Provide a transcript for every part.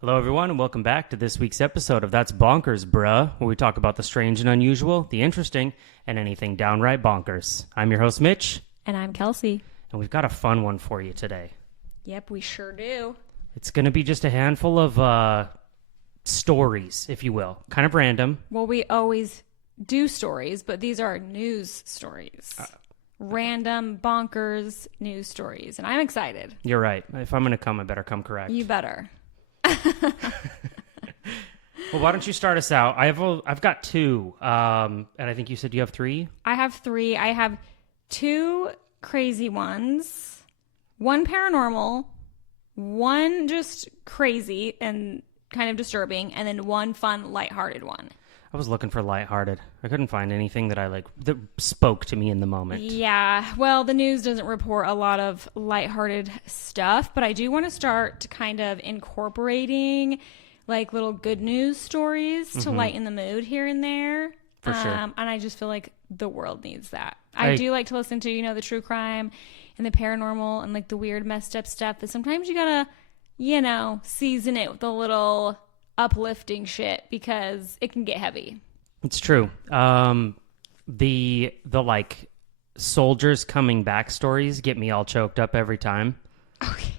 Hello, everyone, and welcome back to this week's episode of That's Bonkers, Bruh, where we talk about the strange and unusual, the interesting, and anything downright bonkers. I'm your host, Mitch. And I'm Kelsey. And we've got a fun one for you today. Yep, we sure do. It's going to be just a handful of stories, if you will. Kind of random. Well, we always do stories, but these are news stories. Random, bonkers news stories. And I'm excited. You're right. If I'm going to come, I better come correct. You better. Well, why don't you start us out? I've got two, and I think you said you have three? I have three. I have two crazy ones, one paranormal, one just crazy and kind of disturbing, and then one fun, lighthearted one. I was looking for lighthearted. I couldn't find anything that that spoke to me in the moment. Yeah, well, the news doesn't report a lot of lighthearted stuff, but I do want to start kind of incorporating like little good news stories to lighten the mood here and there. For sure. And I just feel like the world needs that. I do like to listen to, the true crime and the paranormal and like the weird messed up stuff, but sometimes you gotta, season it with a little uplifting shit because it can get heavy. It's true. The like soldiers coming back stories get me all choked up every time. Okay.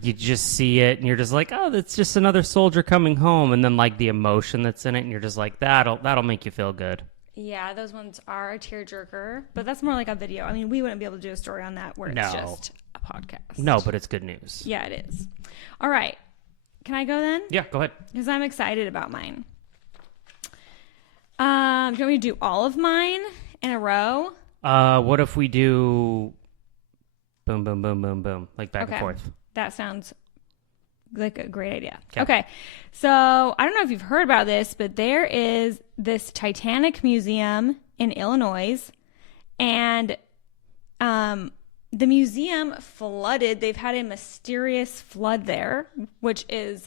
You just see it and you're just like, oh, that's just another soldier coming home, and then like the emotion that's in it, and you're just like, that'll make you feel good. Yeah, those ones are a tearjerker, but that's more like a video. I mean, we wouldn't be able to do a story on that where it's just a podcast. No, but it's good news. Yeah, it is. All right. Can I go then? Yeah, go ahead. Because I'm excited about mine. Do you want me to do all of mine in a row? What if we do boom, boom, boom, boom, boom, like back and forth? That sounds like a great idea. Okay. So I don't know if you've heard about this, but there is this Titanic museum in Illinois, and the museum flooded. They've had a mysterious flood there, which is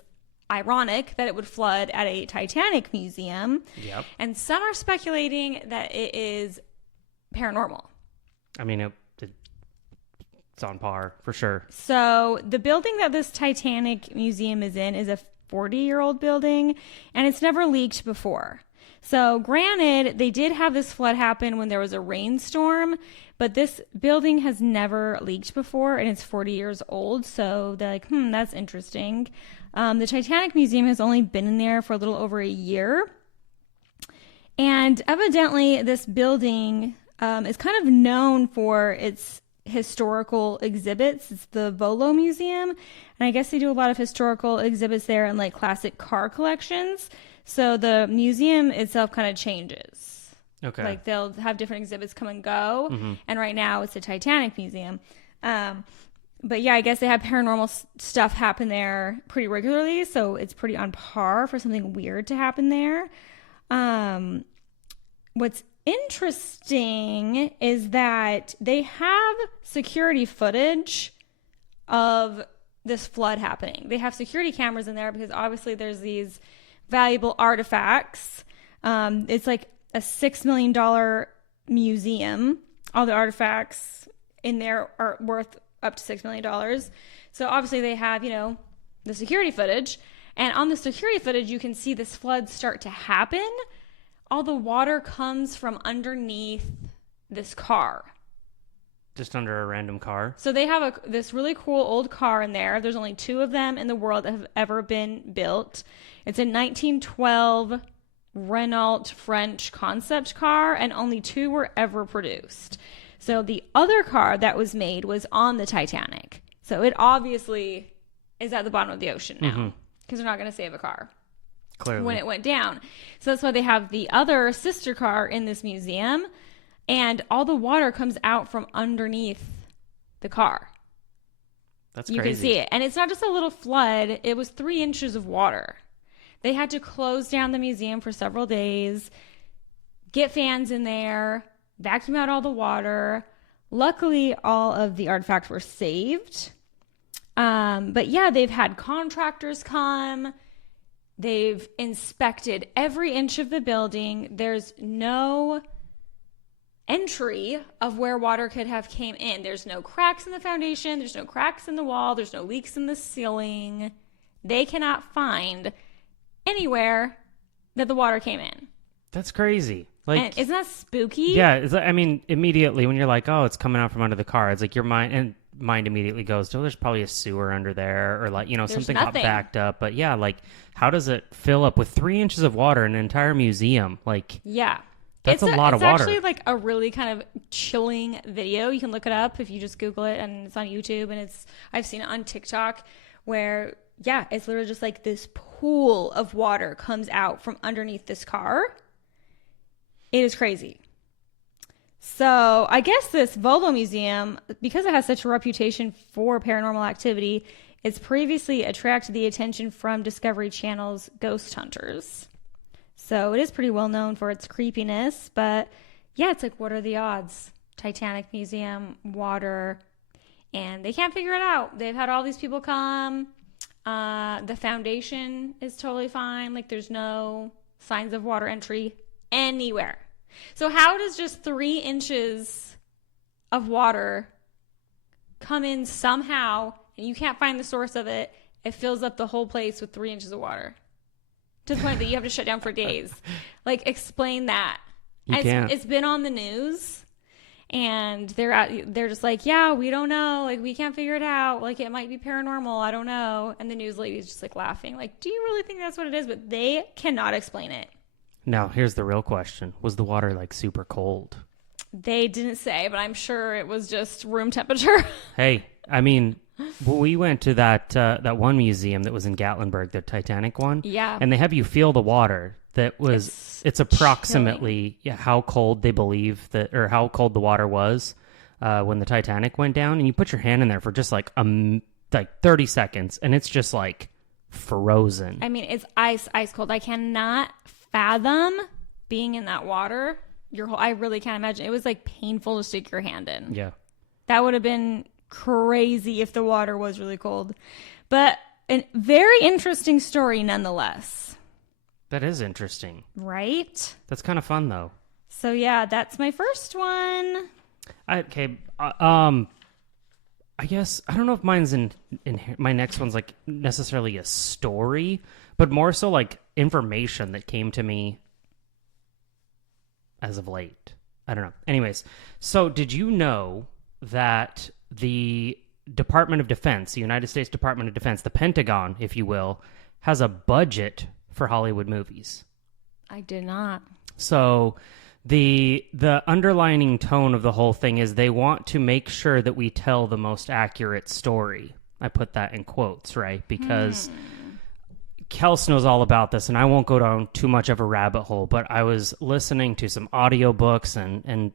ironic that it would flood at a Titanic museum. Yep. And some are speculating that it is paranormal. I mean, it's on par for sure. So the building that this Titanic museum is in is a 40-year-old building, and it's never leaked before. So granted, they did have this flood happen when there was a rainstorm, but this building has never leaked before, and it's 40 years old. So they're like, that's interesting. The Titanic Museum has only been in there for a little over a year. And evidently, this building is kind of known for its historical exhibits. It's the Volo Museum. And I guess they do a lot of historical exhibits there and like classic car collections. So the museum itself kind of changes. Okay. Like they'll have different exhibits come and go. Mm-hmm. And right now it's the Titanic Museum. But yeah, I guess they have paranormal stuff happen there pretty regularly. So it's pretty on par for something weird to happen there. What's interesting is that they have security footage of this flood happening. They have security cameras in there because obviously there's these valuable artifacts. It's like a $6 million museum. All the artifacts in there are worth up to $6 million. So obviously they have, the security footage. And on the security footage, you can see this flood start to happen. All the water comes from underneath this car. Just under a random car? So they have this really cool old car in there. There's only 2 of them in the world that have ever been built. It's a 1912 Renault French concept car, and only 2 were ever produced. So the other car that was made was on the Titanic. So it obviously is at the bottom of the ocean now because they're not going to save a car. Clearly. When it went down. So that's why they have the other sister car in this museum, and all the water comes out from underneath the car. That's crazy. You can see it. And it's not just a little flood. It was 3 inches of water. They had to close down the museum for several days, get fans in there, vacuum out all the water. Luckily, all of the artifacts were saved. But yeah, they've had contractors come. They've inspected every inch of the building. There's no entry of where water could have came in. There's no cracks in the foundation. There's no cracks in the wall. There's no leaks in the ceiling. They cannot find anywhere that the water came in. That's crazy. Like, and isn't that spooky? Yeah, I mean, immediately when you're like, oh, it's coming out from under the car, it's like your mind immediately goes to, oh, there's probably a sewer under there, or like, there's something got backed up. But yeah, like, how does it fill up with 3 inches of water in an entire museum? Like, yeah, that's a lot of water. It's actually like a really kind of chilling video. You can look it up if you just Google it, and it's on YouTube, and I've seen it on TikTok where, yeah, it's literally just like this pool of water comes out from underneath this car. It is crazy. So I guess this Volvo Museum, because it has such a reputation for paranormal activity, it's previously attracted the attention from Discovery Channel's Ghost Hunters. So it is pretty well known for its creepiness, but yeah, it's like, what are the odds? Titanic Museum, water, and they can't figure it out. They've had all these people come. The foundation is totally fine. Like, there's no signs of water entry anywhere. So how does just 3 inches of water come in somehow, and you can't find the source of it? It fills up the whole place with 3 inches of water to the point that you have to shut down for days. Like, explain that. It's been on the news, and they're just like, yeah, we don't know. Like, we can't figure it out. Like, it might be paranormal. I don't know. And the news lady's just like laughing. Like, do you really think that's what it is? But they cannot explain it. Now, here's the real question. Was the water, like, super cold? They didn't say, but I'm sure it was just room temperature. Hey, I mean, we went to that one museum that was in Gatlinburg, the Titanic one. Yeah. And they have you feel the water. It's approximately how cold they believe that, or how cold the water was when the Titanic went down. And you put your hand in there for just like 30 seconds, and it's just like frozen. I mean, it's ice cold. I cannot fathom being in that water. I really can't imagine. It was like painful to stick your hand in. Yeah. That would have been crazy if the water was really cold. But a very interesting story nonetheless. That is interesting. Right? That's kind of fun though. So yeah, that's my first one. Okay. I guess, I don't know if mine's in my next one's like necessarily a story, but more so like information that came to me as of late. I don't know. Anyways, so did you know that the Department of Defense, the United States Department of Defense, the Pentagon, if you will, has a budget for Hollywood movies? I did not. So the underlining tone of the whole thing is they want to make sure that we tell the most accurate story. I put that in quotes, right? Because Kels knows all about this, and I won't go down too much of a rabbit hole, but I was listening to some audiobooks and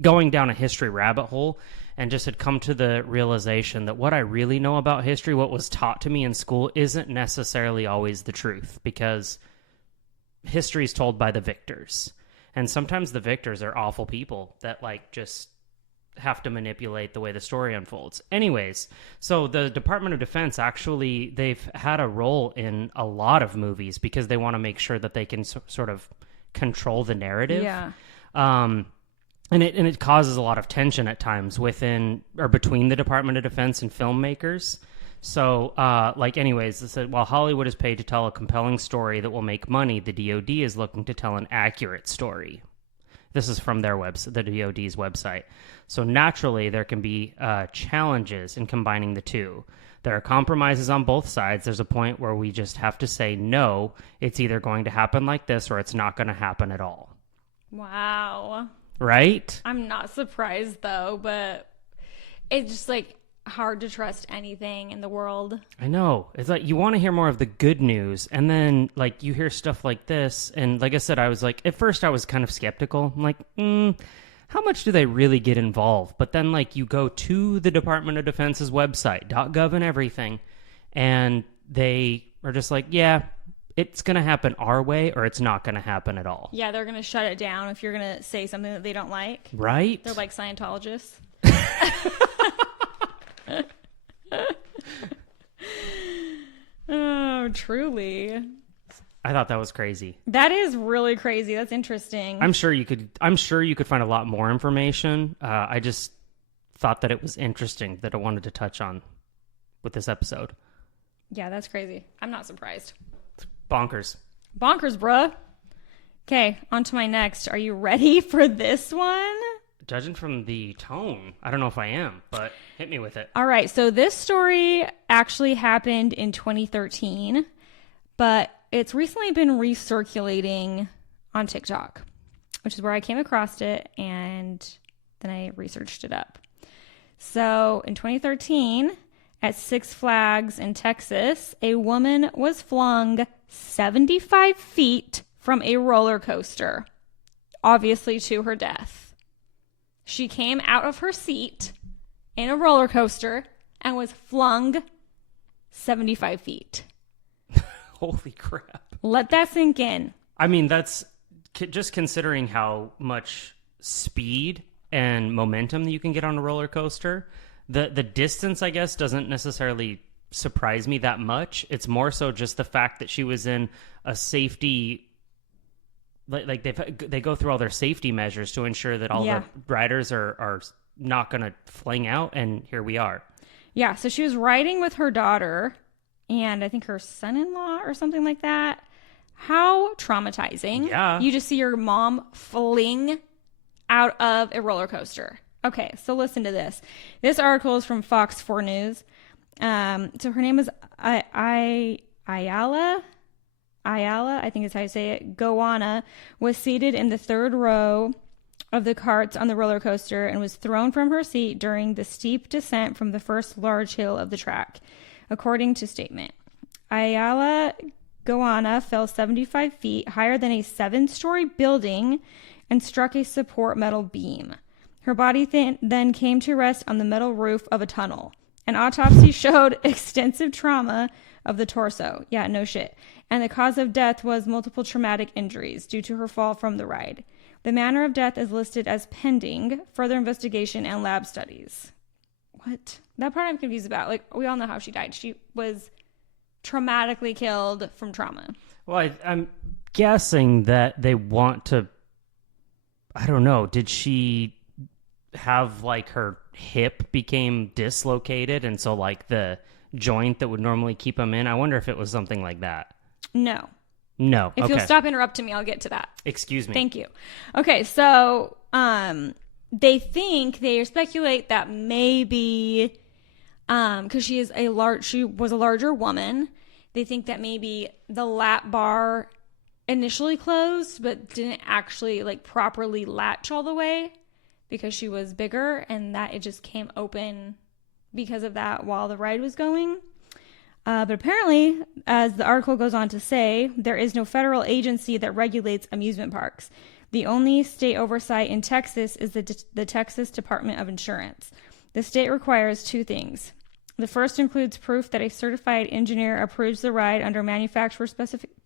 going down a history rabbit hole, and just had come to the realization that what I really know about history, what was taught to me in school, isn't necessarily always the truth, because history is told by the victors. And sometimes the victors are awful people that like just have to manipulate the way the story unfolds. Anyways, so the Department of Defense, actually, they've had a role in a lot of movies because they want to make sure that they can sort of control the narrative. Yeah. And it causes a lot of tension at times within or between the Department of Defense and filmmakers. So, anyways, it said, while Hollywood is paid to tell a compelling story that will make money, the DoD is looking to tell an accurate story. This is from their website, the DoD's website. So naturally, there can be challenges in combining the two. There are compromises on both sides. There's a point where we just have to say, no, it's either going to happen like this or it's not going to happen at all. Wow. Right? I'm not surprised, though, but it's just like hard to trust anything in the world. I know. It's like you want to hear more of the good news, and then like you hear stuff like this, and like I said, I was like, at first I was kind of skeptical. I'm like, how much do they really get involved? But then like you go to the Department of Defense's website, .gov and everything, and they are just like, yeah, it's going to happen our way or it's not going to happen at all. Yeah, they're going to shut it down if you're going to say something that they don't like. Right? They're like Scientologists. Oh, truly. I thought that was crazy. That is really crazy. That's interesting. I'm sure you could find a lot more information. I just thought that it was interesting that I wanted to touch on with this episode. Yeah, that's crazy. I'm not surprised. Bonkers. Bonkers, bruh. Okay, on to my next. Are you ready for this one? Judging from the tone, I don't know if I am, but hit me with it. All right, so this story actually happened in 2013, but it's recently been recirculating on TikTok, which is where I came across it, and then I researched it up. So in 2013, at Six Flags in Texas, a woman was flung 75 feet from a roller coaster, obviously to her death. She came out of her seat in a roller coaster and was flung 75 feet. Holy crap. Let that sink in. I mean, that's just considering how much speed and momentum that you can get on a roller coaster. The distance, I guess, doesn't necessarily surprise me that much. It's more so just the fact that she was in a safety... Like they go through all their safety measures to ensure that all the riders are not going to fling out, and here we are. Yeah, so she was riding with her daughter and I think her son-in-law or something like that. How traumatizing. Yeah. You just see your mom fling out of a roller coaster. Okay, so listen to this. This article is from Fox 4 News. So her name is Ayala, I think is how you say it, Gowana, was seated in the third row of the carts on the roller coaster and was thrown from her seat during the steep descent from the first large hill of the track, according to statement. Ayala Gowana fell 75 feet higher than a 7-story building and struck a support metal beam. Her body then came to rest on the metal roof of a tunnel. An autopsy showed extensive trauma of the torso. Yeah, no shit. And the cause of death was multiple traumatic injuries due to her fall from the ride. The manner of death is listed as pending further investigation and lab studies. What? That part I'm confused about. Like, we all know how she died. She was traumatically killed from trauma. Well, I'm guessing that they want to... I don't know. Did she have, like, her hip became dislocated, and so, like, the joint that would normally keep them in? I wonder if it was something like that. No. If Okay. you'll stop interrupting me, I'll get to that. Excuse me. Thank you. Okay, so they speculate that maybe because she was a larger woman, they think that maybe the lap bar initially closed but didn't actually like properly latch all the way because she was bigger, and that it just came open because of that while the ride was going. But apparently, as the article goes on to say, there is no federal agency that regulates amusement parks. The only state oversight in Texas is the Texas Department of Insurance. The state requires 2 things. The first includes proof that a certified engineer approves the ride under manufacturer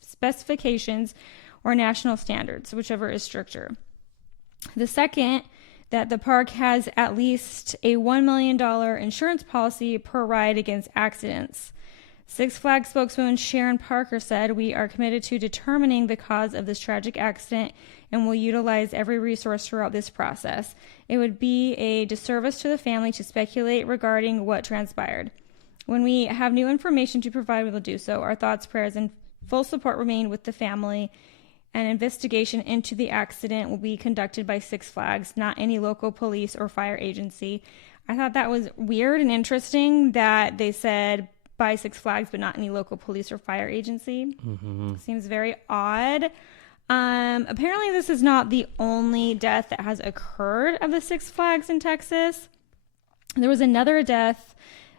specifications or national standards, whichever is stricter. The second, that the park has at least a $1 million insurance policy per ride against accidents. Six Flags spokeswoman Sharon Parker said, "We are committed to determining the cause of this tragic accident and will utilize every resource throughout this process. It would be a disservice to the family to speculate regarding what transpired. When we have new information to provide, we will do so. Our thoughts, prayers, and full support remain with the family. An investigation into the accident will be conducted by Six Flags, not any local police or fire agency." I thought that was weird and interesting that they said by Six Flags, but not any local police or fire agency. Mm-hmm. Seems very odd. Apparently, this is not the only death that has occurred of the Six Flags in Texas. There was another death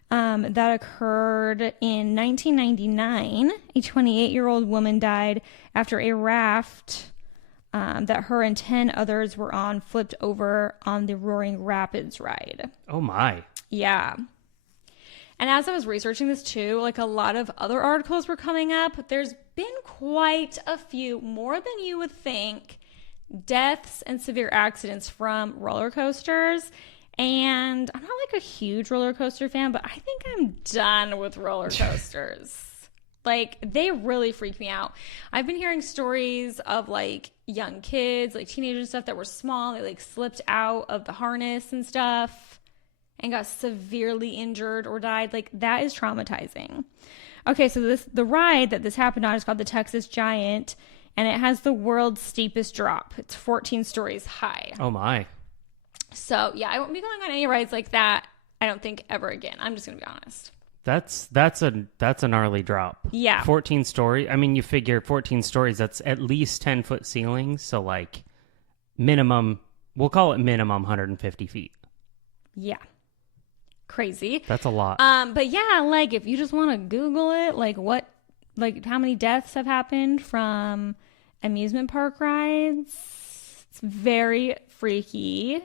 that occurred in 1999. A 28-year-old woman died after a raft that her and 10 others were on flipped over on the Roaring Rapids ride. Oh, my. Yeah. And as I was researching this too, like a lot of other articles were coming up. There's been quite a few, more than you would think, deaths and severe accidents from roller coasters. And I'm not like a huge roller coaster fan, but I think I'm done with roller coasters. Like, they really freak me out. I've been hearing stories of like young kids, like teenagers and stuff that were small. They like slipped out of the harness and stuff and got severely injured or died. Like, that is traumatizing. Okay, so the ride that this happened on is called the Texas Giant, and it has the world's steepest drop. It's 14 stories high. Oh my. So yeah, I won't be going on any rides like that. I don't think ever again. I'm just gonna be honest. That's a gnarly drop. Yeah. 14 story. I mean, you figure 14 stories. That's at least 10-foot ceilings. So like minimum, we'll call it minimum 150 feet. Yeah. Crazy. That's a lot. But yeah, like if you just want to Google it, like how many deaths have happened from amusement park rides? It's very freaky.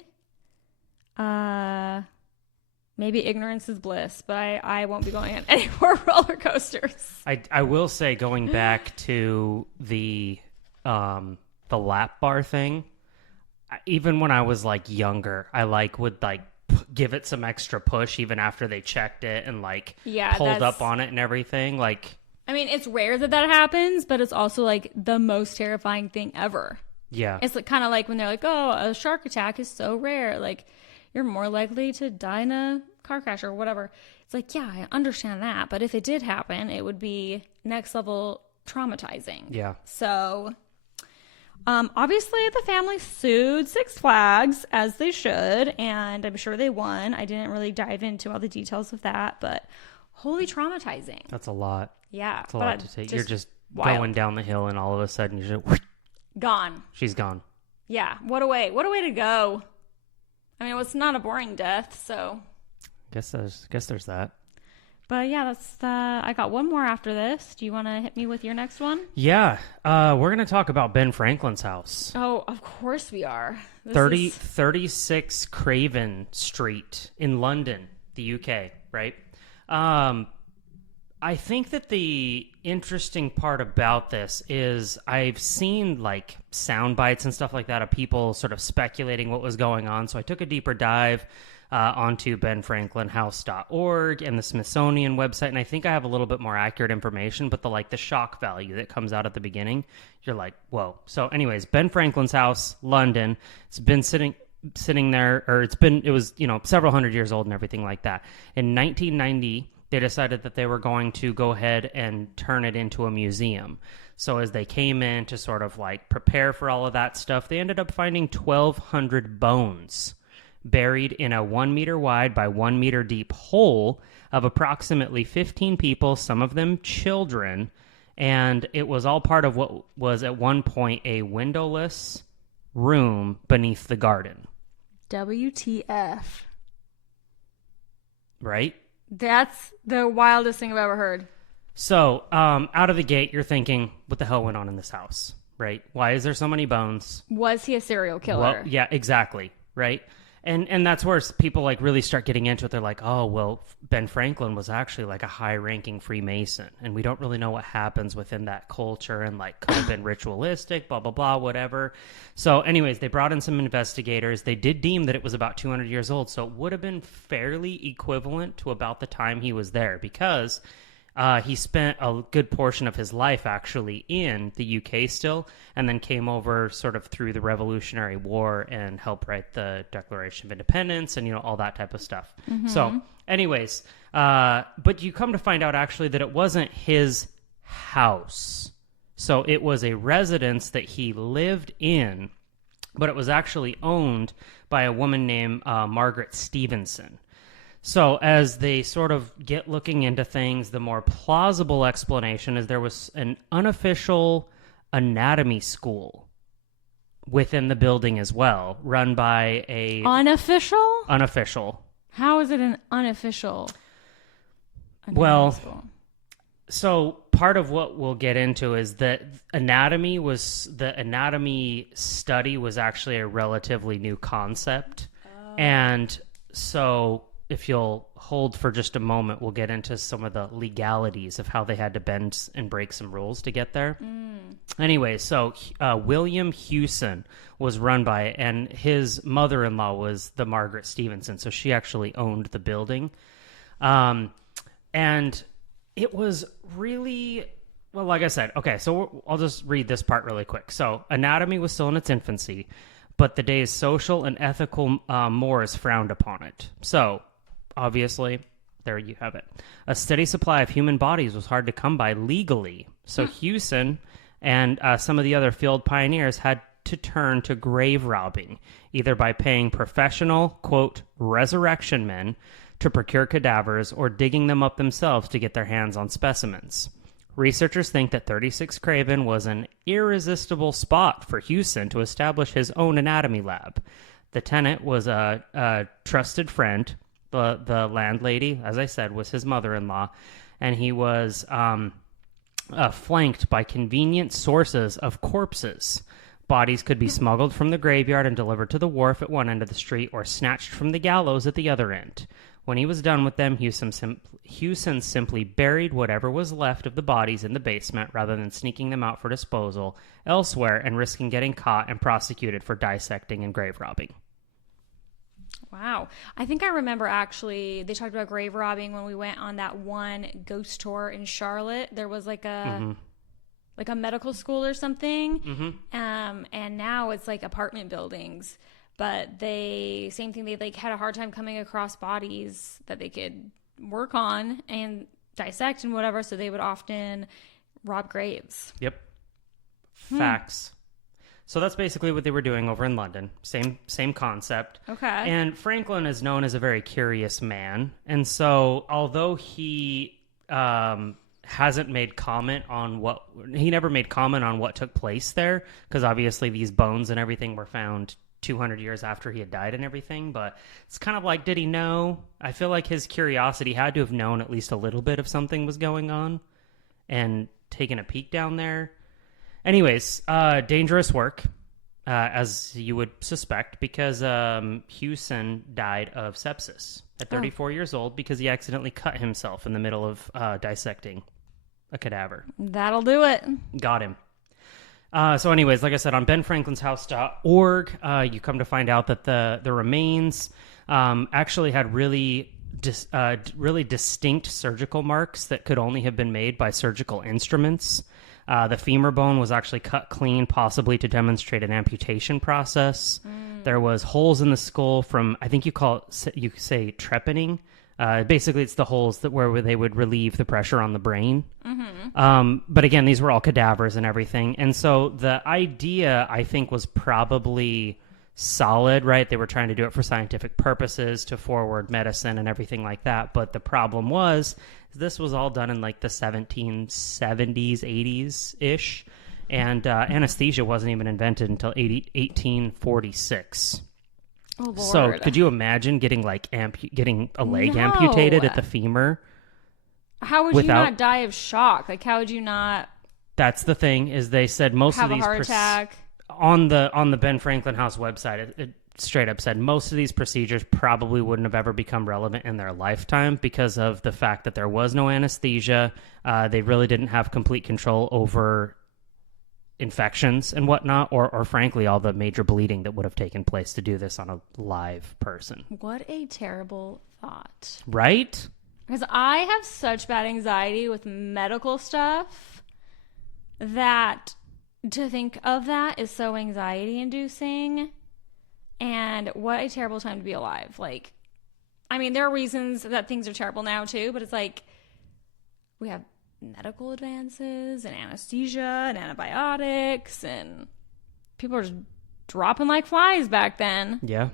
Maybe ignorance is bliss, but I won't be going on any more roller coasters. I will say, going back to the lap bar thing, even when I was like younger, I would give it some extra push even after they checked it and pulled up on it and everything. I mean, it's rare that happens, but it's also like the most terrifying thing ever. Yeah. It's kind of like when they're like, oh, a shark attack is so rare. Like, you're more likely to die in a car crash or whatever. It's like, yeah, I understand that. But if it did happen, it would be next level traumatizing. Yeah. So, obviously the family sued Six Flags, as they should. And I'm sure they won. I didn't really dive into all the details of that, but holy traumatizing. That's a lot. Yeah. That's a lot to take. You're just wild. going down the hill and all of a sudden you're just gone. She's gone. Yeah. What a way to go. I mean, it's not a boring death, so. Guess there's that. But yeah, that's I got one more after this. Do you want to hit me with your next one? Yeah. We're going to talk about Ben Franklin's house. Oh, of course we are. 36 Craven Street in London, the UK, right? I think that the interesting part about this is I've seen sound bites and stuff like that of people sort of speculating what was going on. So I took a deeper dive onto benfranklinhouse.org and the Smithsonian website, and I think I have a little bit more accurate information, but the shock value that comes out at the beginning, you're like, whoa. So anyways, Ben Franklin's house, London, it's been sitting there, or it was several hundred years old and everything like that. In 1990, they decided that they were going to go ahead and turn it into a museum. So as they came in to sort of prepare for all of that stuff, they ended up finding 1,200 bones buried in a 1 meter wide by 1 meter deep hole of approximately 15 people, some of them children. And it was all part of what was at one point a windowless room beneath the garden. WTF. Right? That's the wildest thing I've ever heard. So, out of the gate, you're thinking, what the hell went on in this house, right? Why is there so many bones? Was he a serial killer? Well, yeah, exactly, right? And that's where people really start getting into it. They're like, oh, well, Ben Franklin was actually a high-ranking Freemason, and we don't really know what happens within that culture, and could have been ritualistic, blah, blah, blah, whatever. So anyways, they brought in some investigators. They did deem that it was about 200 years old, so it would have been fairly equivalent to about the time he was there, because he spent a good portion of his life actually in the UK still, and then came over sort of through the Revolutionary War and helped write the Declaration of Independence and, all that type of stuff. Mm-hmm. So anyways, but you come to find out actually that it wasn't his house. So it was a residence that he lived in, but it was actually owned by a woman named Margaret Stevenson. So as they sort of get looking into things, the more plausible explanation is there was an unofficial anatomy school within the building as well, run by a... Unofficial? Unofficial. How is it an unofficial anatomy school? So part of what we'll get into is that the anatomy study was actually a relatively new concept. Oh. And so... if you'll hold for just a moment, we'll get into some of the legalities of how they had to bend and break some rules to get there. Anyway, so William Hewson was run by it, and his mother-in-law was the Margaret Stevenson, so she actually owned the building. And it was really... well, like I said, okay, so I'll just read this part really quick. So anatomy was still in its infancy, but the day's social and ethical mores frowned upon it. So... obviously, there you have it. A steady supply of human bodies was hard to come by legally. So Hewson and some of the other field pioneers had to turn to grave robbing, either by paying professional, quote, resurrection men to procure cadavers or digging them up themselves to get their hands on specimens. Researchers think that 36 Craven was an irresistible spot for Hewson to establish his own anatomy lab. The tenant was a trusted friend. The landlady, as I said, was his mother-in-law, and he was flanked by convenient sources of corpses. Bodies could be smuggled from the graveyard and delivered to the wharf at one end of the street or snatched from the gallows at the other end. When he was done with them, Hewson simply buried whatever was left of the bodies in the basement rather than sneaking them out for disposal elsewhere and risking getting caught and prosecuted for dissecting and grave robbing. Wow. I think I remember actually they talked about grave robbing when we went on that one ghost tour in Charlotte. There was like a medical school or something. And now it's like apartment buildings. But same thing, they like had a hard time coming across bodies that they could work on and dissect and whatever. So they would often rob graves. Yep. Facts. So that's basically what they were doing over in London. Same concept. Okay. And Franklin is known as a very curious man. And so although he hasn't made comment on he never made comment on what took place there, because obviously these bones and everything were found 200 years after he had died and everything, but it's kind of like, did he know? I feel like his curiosity had to have known at least a little bit of something was going on and taken a peek down there. Anyways, dangerous work, as you would suspect, because Hewson died of sepsis at 34 years old because he accidentally cut himself in the middle of dissecting a cadaver. That'll do it. Got him. So anyways, like I said, on benfranklinshouse.org, you come to find out that the remains actually had really distinct surgical marks that could only have been made by surgical instruments. The femur bone was actually cut clean, possibly to demonstrate an amputation process. There was holes in the skull from, I think you say trepanning. Basically, it's the holes where they would relieve the pressure on the brain. But again, these were all cadavers and everything. And so the idea, I think, was probably solid, right? They were trying to do it for scientific purposes to forward medicine and everything like that. But the problem was, this was all done in like the 1770s, 80s-ish. And anesthesia wasn't even invented until 1846. Oh, Lord. So could you imagine getting getting a leg amputated at the femur? How would you not die of shock? Like, how would you not? That's the thing, is they said most have of these a heart attack on the Ben Franklin House website. It straight up said most of these procedures probably wouldn't have ever become relevant in their lifetime because of the fact that there was no anesthesia. They really didn't have complete control over infections and whatnot, or frankly, all the major bleeding that would have taken place to do this on a live person. What a terrible thought. Right? Because I have such bad anxiety with medical stuff that to think of that is so anxiety inducing. And what a terrible time to be alive. Like, I mean, there are reasons that things are terrible now too, but it's like we have medical advances and anesthesia and antibiotics, and people are just dropping like flies back then. Yeah.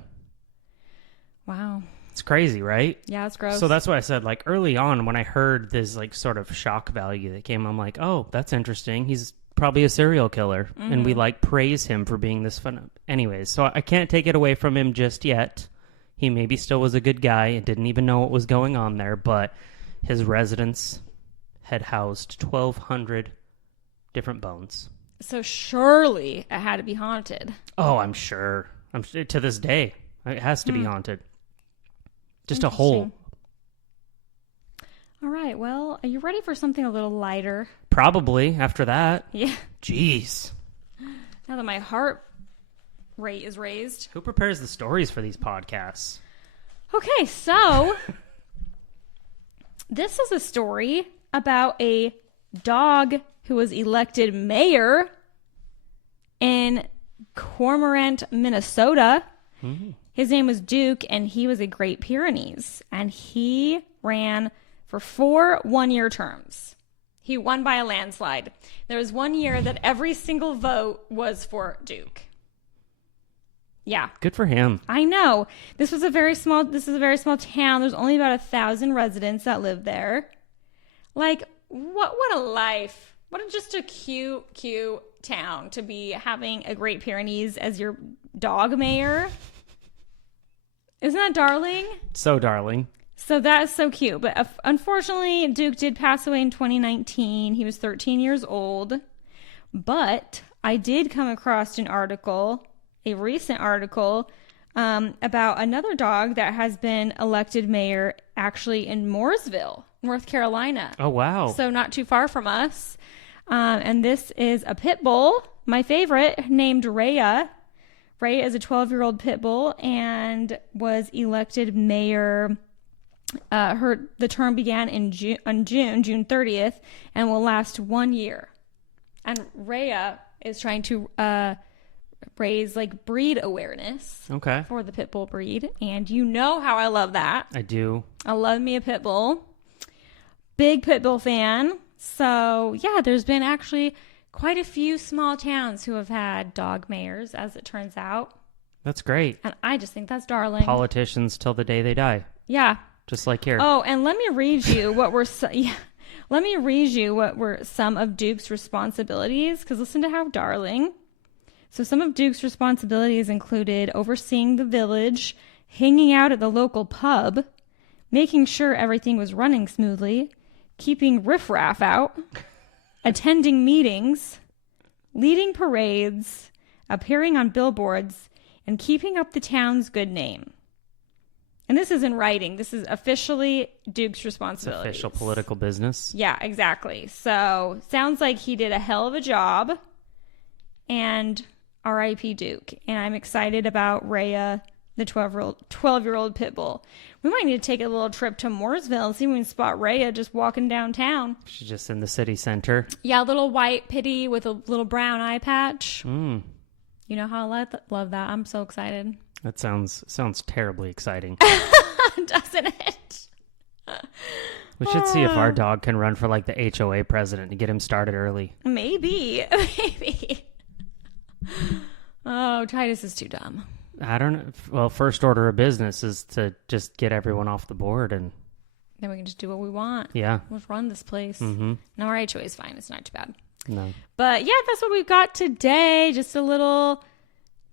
Wow. It's crazy, right? Yeah, it's gross. So that's why I said, like, early on when I heard this like sort of shock value that came, I'm like, oh, that's interesting. He's probably a serial killer, and we like praise him for being this fun. Anyways, so I can't take it away from him just yet. He maybe still was a good guy and didn't even know what was going on there, but his residence had housed 1,200 different bones. So surely it had to be haunted. Oh, I'm sure. To this day, it has to be haunted. Just a hole. All right. Well, are you ready for something a little lighter? Probably after that. Yeah. Jeez. Now that my heart rate is raised. Who prepares the stories for these podcasts? Okay, so this is a story about a dog who was elected mayor in Cormorant, Minnesota. His name was Duke, and he was a Great Pyrenees. And he ran for 4 one-year terms. He won by a landslide. There was 1 year that every single vote was for Duke. Yeah. Good for him. I know. This is a very small town. There's only about 1,000 residents that live there. Like, what a life. Just a cute town to be having a Great Pyrenees as your dog mayor. Isn't that darling? So darling. So that is so cute. But unfortunately, Duke did pass away in 2019. He was 13 years old. But I did come across a recent article, about another dog that has been elected mayor actually in Mooresville, North Carolina. Oh, wow. So not too far from us. And this is a pit bull, my favorite, named Rhea. Rhea is a 12-year-old pit bull and was elected mayor. The term began in June 30th, and will last 1 year. And Rhea is trying to raise breed awareness for the pit bull breed. And you know how I love that. I do. I love me a pit bull. Big pit bull fan. So yeah, there's been actually quite a few small towns who have had dog mayors, as it turns out. That's great. And I just think that's darling. Politicians till the day they die. Yeah. Just like here. Oh, and let me read you what were some of Duke's responsibilities, because listen to how darling. So some of Duke's responsibilities included overseeing the village, hanging out at the local pub, making sure everything was running smoothly, keeping riffraff out, attending meetings, leading parades, appearing on billboards, and keeping up the town's good name. And this is in writing. This is officially Duke's responsibility. Official political business. Yeah, exactly. So sounds like he did a hell of a job. And R.I.P. Duke. And I'm excited about Rhea, the 12-year-old pit bull. We might need to take a little trip to Mooresville and see if we can spot Rhea just walking downtown. She's just in the city center. Yeah, a little white pitty with a little brown eye patch. Mm. You know how I love that. I'm so excited. That sounds terribly exciting. Doesn't it? We should see if our dog can run for the HOA president to get him started early. Maybe. Oh, Titus is too dumb. I don't know. Well, first order of business is to just get everyone off the board, and then we can just do what we want. Yeah. Let's run this place. Mm-hmm. No, our HOA is fine. It's not too bad. No. But yeah, that's what we've got today. Just a little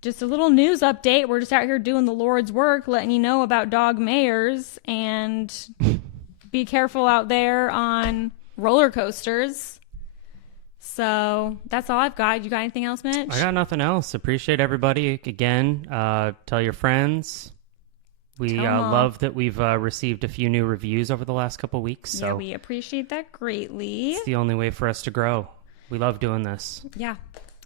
news update. We're just out here doing the Lord's work, letting you know about dog mayors, and be careful out there on roller coasters. So that's all I've got. You got anything else, Mitch? I got nothing else. Appreciate everybody again. Tell your friends. We love that we've received a few new reviews over the last couple weeks. So yeah, we appreciate that greatly. It's the only way for us to grow. We love doing this. Yeah,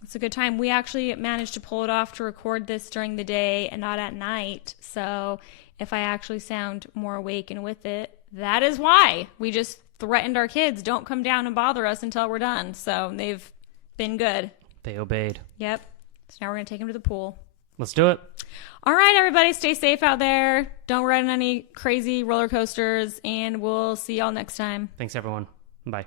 it's a good time. We actually managed to pull it off to record this during the day and not at night. So if I actually sound more awake and with it, that is why. We just threatened our kids, don't come down and bother us until we're done. So they've been good. They obeyed. Yep. So now we're going to take them to the pool. Let's do it. All right, everybody, stay safe out there. Don't ride on any crazy roller coasters, and we'll see y'all next time. Thanks, everyone. Bye.